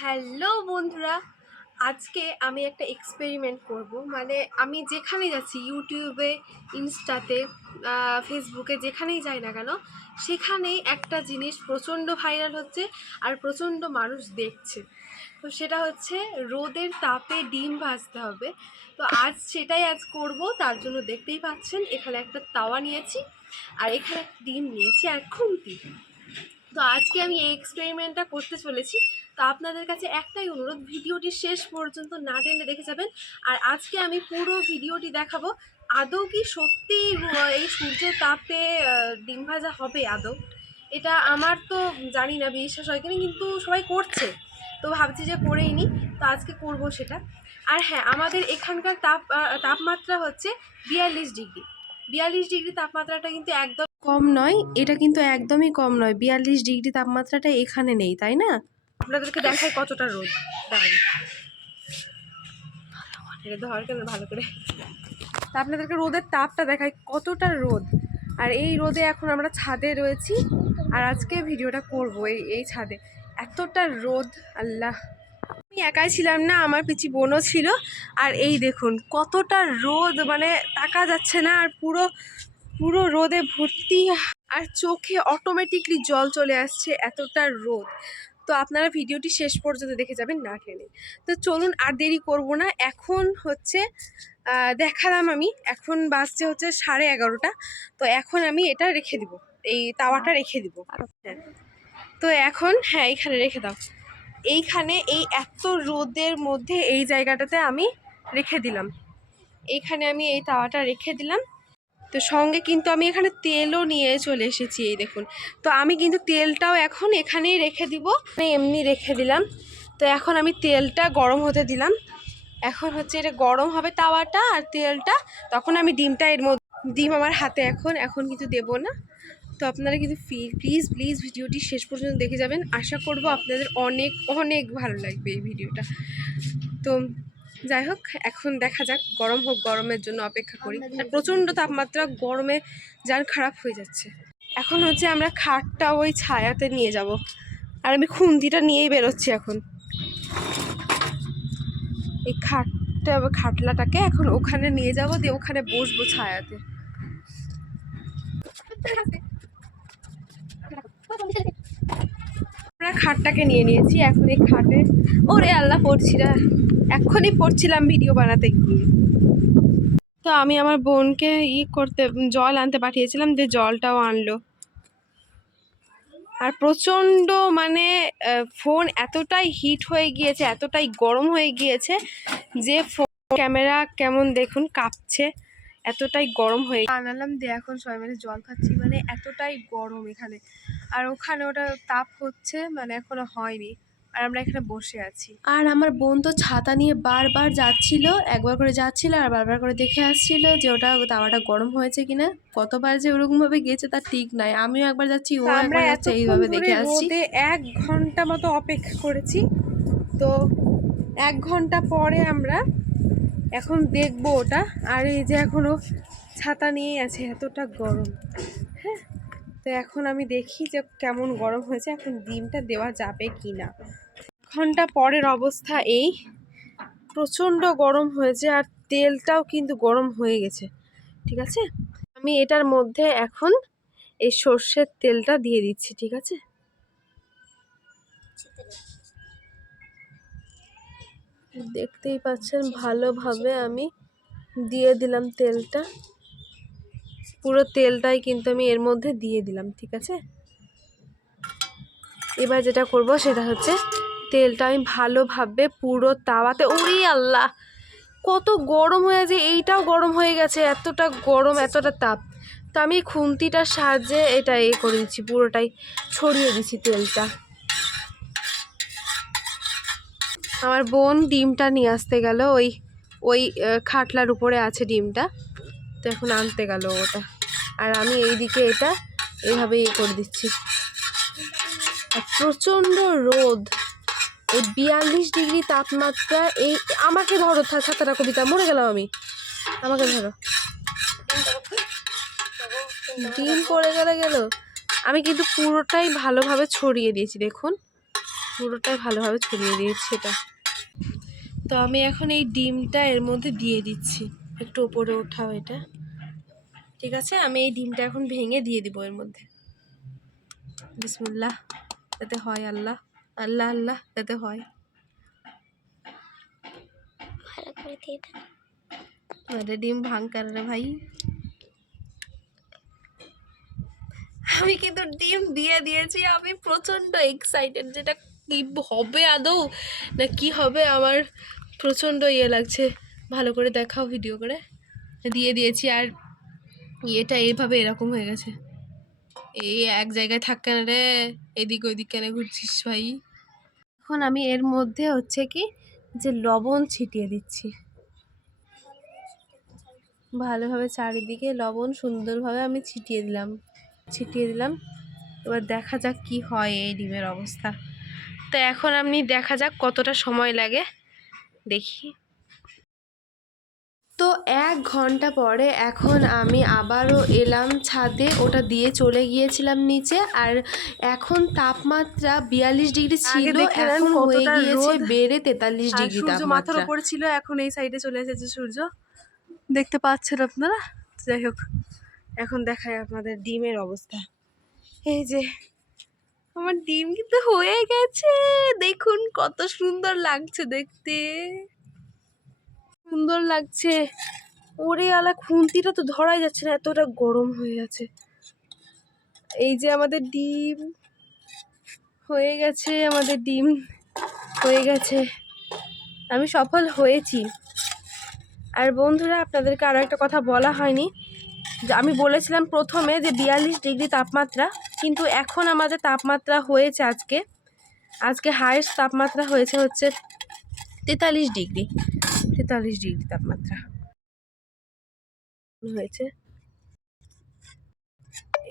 Hello বন্ধুরা, আজকে আমি একটা এক্সপেরিমেন্ট করব। মানে আমি যেখানে যাচ্ছি, ইউটিউবে, ইনস্টাতে, ফেসবুকে, যেখানেই যাই না কেন, সেখানেই একটা জিনিস প্রচণ্ড ভাইরাল হচ্ছে আর প্রচণ্ড মানুষ দেখছে। তো সেটা হচ্ছে রোদের তাপে ডিম ভাজতে হবে। তো সেটাই করব। তার জন্য দেখতেই পাচ্ছেন এখানে একটা তাওয়া নিয়েছি, আর এখানে একটা ডিম নিয়েছি আর খুন্তি। তো আজকে আমি এই এক্সপেরিমেন্টটা করতে চলেছি। তো আপনাদের কাছে একটাই অনুরোধ, ভিডিওটি শেষ পর্যন্ত না টেনে দেখে যাবেন। আর আজকে আমি পুরো ভিডিওটি দেখাবো আদৌ কি সত্যি এই সূর্যের তাপে ডিম ভাজা হবে আদৌ। এটা আমার তো জানি না বিশ্বাস হয় কিনা, কিন্তু সবাই করছে, তো ভাবছি যে করেই নি। তো আজকে করব সেটা। আর হ্যাঁ, আমাদের এখানকার তাপমাত্রা হচ্ছে 42 ডিগ্রি। 42 ডিগ্রি তাপমাত্রাটা কিন্তু একদম কম নয়, এটা কিন্তু একদমই কম নয়। 42 ডিগ্রি তাপমাত্রাটা এখানে নেই, তাই না? আপনাদেরকে দেখাই কতটা রোদ। দেখেন, ধর কেন ভালো করে, তা আপনাদেরকে রোদের তাপটা দেখাই কতটা রোদ। আর এই রোদে এখন আমরা ছাদে রয়েছি, আর আজকে ভিডিওটা করব এই ছাদে। এতটা রোদ, আল্লাহ! আমি একাই ছিলাম না, আমার পিচি বোনও ছিল। আর এই দেখুন কতটা রোদ, মানে তাকা যাচ্ছে না। আর পুরো পুরো রোদে ভর্তি, আর চোখে অটোমেটিকলি জল চলে আসছে, এতটা রোদ। তো আপনারা ভিডিওটি শেষ পর্যন্ত দেখে যাবেন না টেনে। তো চলুন, আর দেরি করব না। এখন হচ্ছে দেখালাম আমি, এখন বাজছে হচ্ছে 11:30। তো এখন আমি এটা রেখে দিব, এই তাওয়াটা রেখে দিব। হ্যাঁ, তো এখন হ্যাঁ এইখানে রেখে দাও। এইখানে এই এত রোদের মধ্যে এই জায়গাটাতে আমি রেখে দিলাম। এইখানে আমি এই তাওয়াটা রেখে দিলাম। তো সঙ্গে কিন্তু আমি এখানে তেলও নিয়ে চলে এসেছি, এই দেখুন। তো আমি কিন্তু তেলটাও এখন এখানেই রেখে দিব, এমনি রেখে দিলাম। তো এখন আমি তেলটা গরম হতে দিলাম। এখন হচ্ছে এটা গরম হবে তাওয়াটা আর তেলটা, তখন আমি ডিমটা এর মধ্যে, ডিম আমার হাতে এখন কিন্তু দেবো না। তো আপনারা কিন্তু প্লিজ প্লিজ ভিডিওটি শেষ পর্যন্ত দেখে যাবেন। আশা করব আপনাদের অনেক অনেক ভালো লাগবে এই ভিডিওটা। তো যাই হোক, এখন দেখা যাক, গরম হোক, গরমের জন্য অপেক্ষা করি। আর প্রচণ্ড তাপমাত্রা, গরমে যান খারাপ হয়ে যাচ্ছে। এখন হচ্ছে আমরা খাটটা ওই ছায়াতে নিয়ে যাব, আর আমি খুন্তিটা নিয়েই বেরোচ্ছি এখন। এই খাটলাটাকে এখন ওখানে নিয়ে যাব, দিয়ে ওখানে বসবো ছায়াতে। আমরা খাটটাকে নিয়ে নিয়েছি, এখন এই খাটে, ওরে আল্লাহ, এক্ষুনি পড়ছিলাম ভিডিও বানাতে গিয়ে। তো আমি আমার বোনকে জল আনতে পাঠিয়েছিলাম, যে জলটাও আনলো। আর প্রচণ্ড, মানে ফোন এতটাই হিট হয়ে গিয়েছে, এতটাই গরম হয়ে গিয়েছে যে ফোন ক্যামেরা কেমন দেখুন কাঁপছে, এতটাই গরম হয়ে আনালাম দিয়ে এখন সবাই মিলে জল খাচ্ছি। মানে এতটাই গরম এখানে, আর ওখানে ওটা তাপ হচ্ছে, মানে এখনো হয়নি, আর আমরা এখানে বসে আছি। আর আমার বোন তো ছাতা নিয়ে বারবার যাচ্ছিল, একবার করে যাচ্ছিল আর বারবার করে দেখে আসছিল যে ওটা তাওয়াটা গরম হয়েছে কিনা। কতবার যে ওরকম ভাবে গেছে তার ঠিক নাই। আমিও একবার যাচ্ছি, ও একবার যাচ্ছে, এইভাবে দেখে আসছি। রোদে 1 ঘন্টা মতো অপেক্ষা করেছি। তো 1 ঘন্টা পরে আমরা এখন দেখবো ওটা। আর এই যে এখনো ছাতা নিয়েই আছে, এতটা গরম। হ্যাঁ, তো এখন আমি দেখি যে কেমন গরম হয়েছে, এখন ডিমটা দেওয়া যাবে কি না। ঘন্টা পরের অবস্থা এই, প্রচণ্ড গরম হয়েছে, আর তেলটাও কিন্তু গরম হয়ে গেছে। ঠিক আছে, আমি এটার মধ্যে এখন এই সর্ষের তেলটা দিয়ে দিচ্ছি। ঠিক আছে, দেখতেই পাচ্ছেন ভালোভাবে আমি দিয়ে দিলাম তেলটা, পুরো তেলটাই কিন্তু আমি এর মধ্যে দিয়ে দিলাম। ঠিক আছে, এবার যেটা করব সেটা হচ্ছে তেলটা আমি ভালোভাবে পুরো তাওয়াতে, ওরে আল্লাহ কত গরম হয়ে যায়, এইটাও গরম হয়ে গেছে, এতটা গরম, এতটা তাপ। তো আমি খুন্তিটার সাহায্যে এটা করে দিচ্ছি, পুরোটাই ছড়িয়ে দিচ্ছি তেলটা। আমার বোন ডিমটা নিয়ে আসতে গেল, ওই ওই খাটলার উপরে আছে ডিমটা, তো এখন আনতে গেল ওটা। আর আমি এইদিকে এটা এইভাবে করে দিচ্ছি। আর প্রচণ্ড রোদ, এই 42 ডিগ্রি তাপমাত্রা। এই আমাকে ধরো, ছাতাটা, কবিতা, মরে গেলাম আমি, আমাকে ধরো। ডিম পড়ে গেল। আমি কিন্তু পুরোটাই ভালোভাবে ছড়িয়ে দিয়েছি, দেখুন পুরোটাই ভালোভাবে ছড়িয়ে দিয়েছি এটা। তো আমি এখন এই ডিমটা এর মধ্যে দিয়ে দিচ্ছি। একটু ওপরে ওঠাও এটা, ঠিক আছে? আমি এই ডিমটা এখন ভেঙে দিয়ে দিব এর মধ্যে। বিসমিল্লাহ, যাতে হয়। আল্লাহ আল্লাহ আল্লাহ, যাতে হয়। আরে ডিম ভাঙকার রে ভাই। আমি কিন্তু ডিম দিয়ে দিয়েছি। আমি প্রচন্ড এক্সাইটেড, যেটা কি হবে আদৌ না কি হবে, আমার প্রচন্ড ইয়ে লাগছে। ভালো করে দেখাও ভিডিও করে। দিয়ে দিয়েছি আর ইয়েটা এইভাবে এরকম হয়ে গেছে। এই এক জায়গায় থাক কেন রে, এদিক ওইদিক কেন ঘুরছিস ভাই? এখন আমি এর মধ্যে হচ্ছে কি যে লবণ ছিটিয়ে দিচ্ছি ভালোভাবে, চারিদিকে লবণ সুন্দরভাবে আমি ছিটিয়ে দিলাম। এবার দেখা যাক কি হয় এই ডিমের অবস্থা। তো এখন আমি দেখা যাক কতটা সময় লাগে, দেখি। তো 1 ঘন্টা পরে এখন আমি আবারও এলাম ছাদে, ওটা দিয়ে চলে গিয়েছিলাম নিচে। আর এখন তাপমাত্রা 42 ডিগ্রি ছিল, এখন হয়ে গিয়েছে বেড়ে 43 ডিগ্রি তাপমাত্রা। সূর্য মাথার উপরে ছিল, এখন এই সাইডে চলে এসেছে সূর্য, দেখতে পাচ্ছেন আপনারা। যাই হোক, এখন দেখাই আপনাদের ডিমের অবস্থা। এই যে আমার ডিম কিন্তু হয়ে গেছে, দেখুন কত সুন্দর লাগছে দেখতে, সুন্দর লাগছে। ওরে আলা, খুন্তিটা তো ধরাই যাচ্ছে না, এতটা গরম হয়ে আছে। এই যে আমাদের ডিম হয়ে গেছে, আমি সফল হয়েছি। আর বন্ধুরা, আপনাদেরকে আরও একটা কথা বলা হয়নি, যে আমি বলেছিলাম প্রথমে যে 42 ডিগ্রি তাপমাত্রা, কিন্তু এখন আমাদের তাপমাত্রা হয়েছে আজকে হাইয়েস্ট তাপমাত্রা হচ্ছে 43 ডিগ্রি তাপমাত্রা হয়েছে।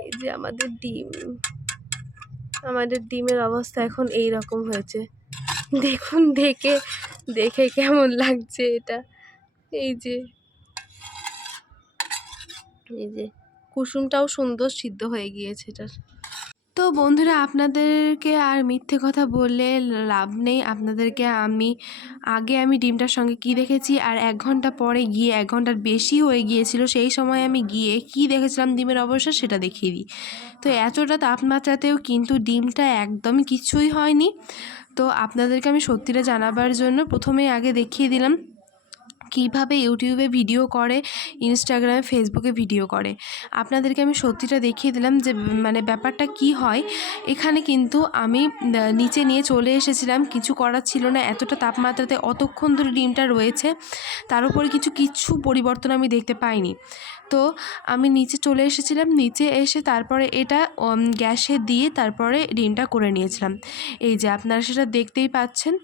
এই যে আমাদের ডিমের অবস্থা এখন এই রকম হয়েছে, দেখুন। দেখে কেমন লাগছে এটা। এই যে কুসুমটাও সুন্দর সিদ্ধ হয়ে গিয়েছে এটার। তো বন্ধুরা, আপনাদেরকে আর মিথ্যে কথা বললে লাভ নেই। আপনাদেরকে আমি ডিমটার সঙ্গে কি দেখেছি, আর 1 ঘন্টা পরে গিয়ে, 1 ঘন্টার বেশি হয়ে গিয়েছিল সেই সময় আমি গিয়ে কি দেখেছিলাম ডিমের অবস্থা, সেটা দেখিয়ে দিই। তো এতটা তাপমাত্রাতেও কিন্তু ডিমটা একদমই কিছুই হয়নি। তো আপনাদেরকে আমি সত্যিটা জানাবার জন্য প্রথমেই আগে দেখিয়ে দিলাম কীভাবে ইউটিউবে ভিডিও করে, ইনস্টাগ্রামে, ফেসবুকে ভিডিও করে। আপনাদেরকে আমি সত্যিটা দেখিয়ে দিলাম যে মানে ব্যাপারটা কি হয়। এখানে কিন্তু আমি নিচে নিয়ে চলে এসেছিলাম, কিছু করার ছিল না। এতটা তাপমাত্রাতে অতক্ষণ ধরে ডিমটা রয়েছে, তার উপরে কিছু পরিবর্তন আমি দেখতে পাইনি। তো আমি নিচে চলে এসেছিলাম, নিচে এসে তারপরে এটা গ্যাসে দিয়ে তারপরে ডিমটা করে নিয়েছিলাম। এই যে আপনারা সেটা দেখতেই পাচ্ছেন।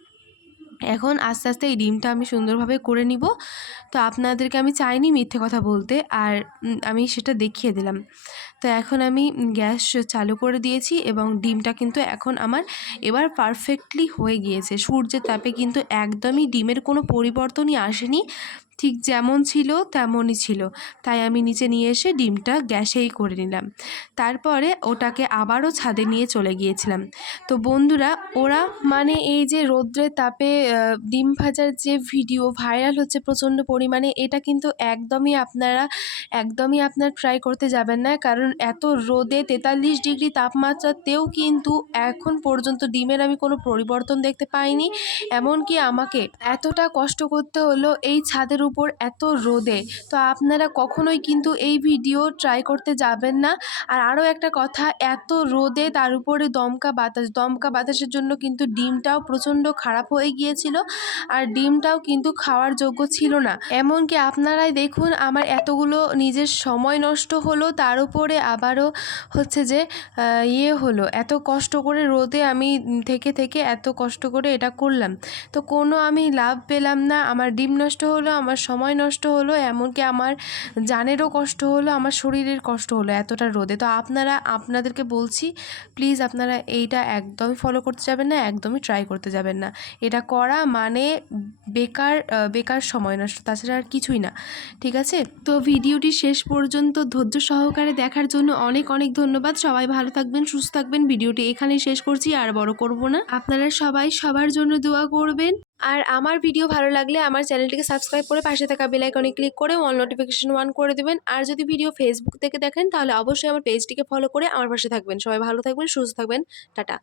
এখন আস্তে আস্তে এই ডিমটা আমি সুন্দরভাবে করে নিব। তো আপনাদেরকে আমি চাইনি মিথ্যে কথা বলতে, আর আমি সেটা দেখিয়ে দিলাম। তো এখন আমি গ্যাস চালু করে দিয়েছি এবং ডিমটা কিন্তু এখন আমার এবার পারফেক্টলি হয়ে গিয়েছে। সূর্যের তাপে কিন্তু একদমই ডিমের কোনো পরিবর্তনই আসেনি, ঠিক যেমন ছিল তেমনই ছিল। তাই আমি নিচে নিয়ে এসে ডিমটা গ্যাসেই করে নিলাম। তারপরে ওটাকে আবারও ছাদে নিয়ে চলে গিয়েছিলাম। তো বন্ধুরা, ওরা মানে এই যে রৌদ্রের তাপে ডিম ভাজার যে ভিডিও ভাইরাল হচ্ছে প্রচণ্ড পরিমাণে, এটা কিন্তু একদমই আপনার ট্রাই করতে যাবেন না। কারণ এত রোদে 43 ডিগ্রি তাপমাত্রাতেও কিন্তু এখন পর্যন্ত ডিমের আমি কোনো পরিবর্তন দেখতে পাইনি। এমনকি আমাকে এতটা কষ্ট করতে হলো এই ছাদের উপর এত রোদে। তো আপনারা কখনোই কিন্তু এই ভিডিও ট্রাই করতে যাবেন না। আর আরও একটা কথা, এত রোদে তার উপরে দমকা বাতাসের জন্য কিন্তু ডিমটাও প্রচণ্ড খারাপ হয়ে গিয়েছিল, আর ডিমটাও কিন্তু খাওয়ার যোগ্য ছিল না। এমনকি আপনারাই দেখুন, আমার এতগুলো নিজের সময় নষ্ট হলো, তার উপরে আবারও হচ্ছে যে হলো, এত কষ্ট করে রোদে আমি থেকে এত কষ্ট করে এটা করলাম, তো কোনো আমি লাভ পেলাম না। আমার ডিম নষ্ট হলো, আমার সময় নষ্ট হলো, এমনকি আমার জানেরও কষ্ট হলো, আমার শরীরের কষ্ট হলো এতটা রোদে। তো আপনাদেরকে বলছি প্লিজ আপনারা এইটা একদমই ফলো করতে যাবেন না, একদমই ট্রাই করতে যাবেন না। এটা করা মানে বেকার সময় নষ্ট, তাছাড়া আর কিছুই না, ঠিক আছে? তো ভিডিওটি শেষ পর্যন্ত ধৈর্য সহকারে দেখার জন্য অনেক অনেক ধন্যবাদ। সবাই ভালো থাকবেন, সুস্থ থাকবেন। ভিডিওটি এখানেই শেষ করছি, আর বড় করব না। আপনারা সবাই সবার জন্য দোয়া করবেন। আর আমার ভিডিও ভালো লাগলে আমার চ্যানেলটিকে সাবস্ক্রাইব করে পাশে থাকা বেল আইকনে ক্লিক করে অল নোটিফিকেশন অন করে দেবেন। আর যদি ভিডিও ফেসবুক থেকে দেখেন তাহলে অবশ্যই আমার পেজটিকে ফলো করে আমার পাশে থাকবেন। সবাই ভালো থাকবেন, সুস্থ থাকবেন। টাটা।